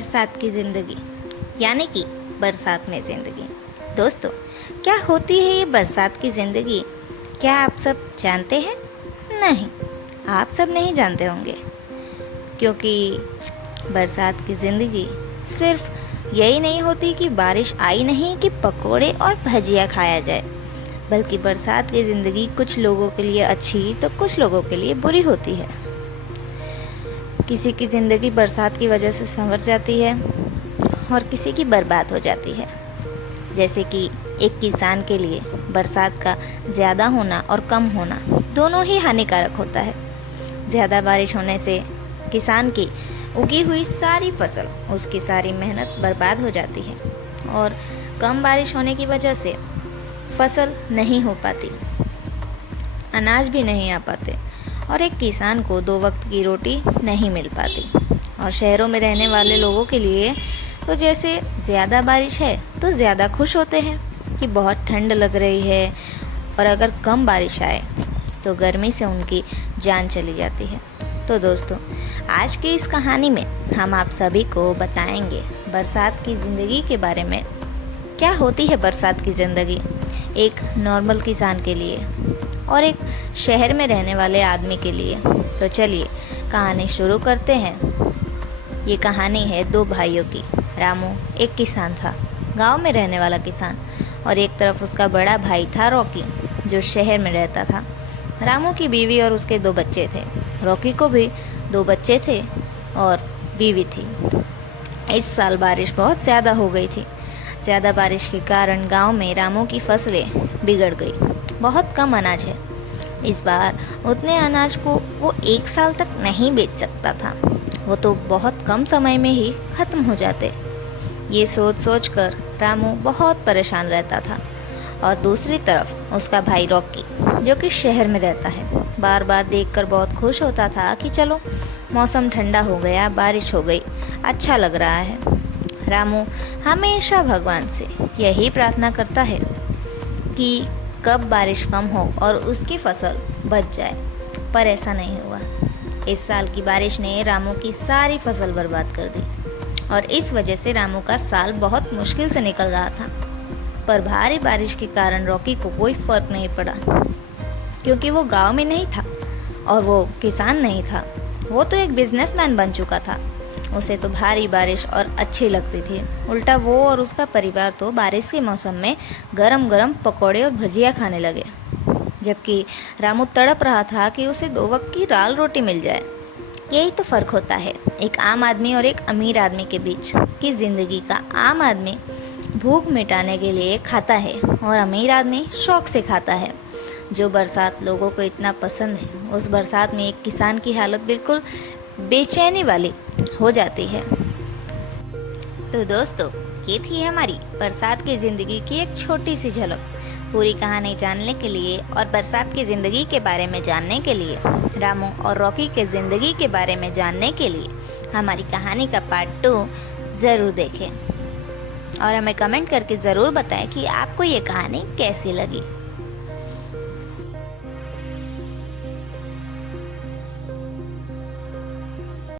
बरसात की ज़िंदगी, यानी कि बरसात में ज़िंदगी। दोस्तों, क्या होती है ये बरसात की ज़िंदगी? क्या आप सब जानते हैं? नहीं, आप सब नहीं जानते होंगे, क्योंकि बरसात की ज़िंदगी सिर्फ यही नहीं होती कि बारिश आई नहीं कि पकोड़े और भजिया खाया जाए, बल्कि बरसात की ज़िंदगी कुछ लोगों के लिए अच्छी तो कुछ लोगों के लिए बुरी होती है। किसी की ज़िंदगी बरसात की वजह से संवर जाती है और किसी की बर्बाद हो जाती है। जैसे कि एक किसान के लिए बरसात का ज़्यादा होना और कम होना दोनों ही हानिकारक होता है। ज़्यादा बारिश होने से किसान की उगी हुई सारी फसल, उसकी सारी मेहनत बर्बाद हो जाती है, और कम बारिश होने की वजह से फसल नहीं हो पाती, अनाज भी नहीं आ पाते, और एक किसान को 2 वक्त की रोटी नहीं मिल पाती। और शहरों में रहने वाले लोगों के लिए तो जैसे ज़्यादा बारिश है तो ज़्यादा खुश होते हैं कि बहुत ठंड लग रही है, और अगर कम बारिश आए तो गर्मी से उनकी जान चली जाती है। तो दोस्तों, आज की इस कहानी में हम आप सभी को बताएंगे बरसात की ज़िंदगी के बारे में। क्या होती है बरसात की ज़िंदगी एक नॉर्मल किसान के लिए और एक शहर में रहने वाले आदमी के लिए। तो चलिए कहानी शुरू करते हैं। ये कहानी है 2 भाइयों की। रामू एक किसान था, गांव में रहने वाला किसान, और एक तरफ उसका बड़ा भाई था रॉकी, जो शहर में रहता था। रामू की बीवी और उसके 2 बच्चे थे। रॉकी को भी 2 बच्चे थे और बीवी थी। इस साल बारिश बहुत ज़्यादा हो गई थी। ज़्यादा बारिश के कारण गांव में रामू की फसलें बिगड़ गई। बहुत कम अनाज है। इस बार उतने अनाज को वो 1 साल तक नहीं बेच सकता था, वो तो बहुत कम समय में ही ख़त्म हो जाते। ये सोच कर रामू बहुत परेशान रहता था। और दूसरी तरफ उसका भाई रॉकी, जो कि शहर में रहता है, बार बार देखकर बहुत खुश होता था कि चलो मौसम ठंडा हो गया, बारिश हो गई, अच्छा लग रहा है। रामू हमेशा भगवान से यही प्रार्थना करता है कि कब बारिश कम हो और उसकी फसल बच जाए, पर ऐसा नहीं हुआ। इस साल की बारिश ने रामू की सारी फसल बर्बाद कर दी, और इस वजह से रामू का साल बहुत मुश्किल से निकल रहा था। पर भारी बारिश के कारण रॉकी को कोई फर्क नहीं पड़ा, क्योंकि वो गांव में नहीं था और वो किसान नहीं था। वो तो एक बिजनेसमैन बन चुका था। उसे तो भारी बारिश और अच्छी लगती थी। उल्टा वो और उसका परिवार तो बारिश के मौसम में गरम गरम पकौड़े और भजिया खाने लगे, जबकि रामू तड़प रहा था कि उसे 2 वक्त की दाल रोटी मिल जाए। यही तो फ़र्क होता है एक आम आदमी और एक अमीर आदमी के बीच की ज़िंदगी का। आम आदमी भूख मिटाने के लिए खाता है और अमीर आदमी शौक से खाता है। जो बरसात लोगों को इतना पसंद है, उस बरसात में एक किसान की हालत बिल्कुल बेचैनी वाली हो जाती है। तो दोस्तों, ये थी हमारी बरसात की ज़िंदगी की एक छोटी सी झलक। पूरी कहानी जानने के लिए और बरसात की ज़िंदगी के बारे में जानने के लिए, रामू और रॉकी के ज़िंदगी के बारे में जानने के लिए हमारी कहानी का पार्ट 2 ज़रूर देखें, और हमें कमेंट करके ज़रूर बताएं कि आपको ये कहानी कैसी लगी।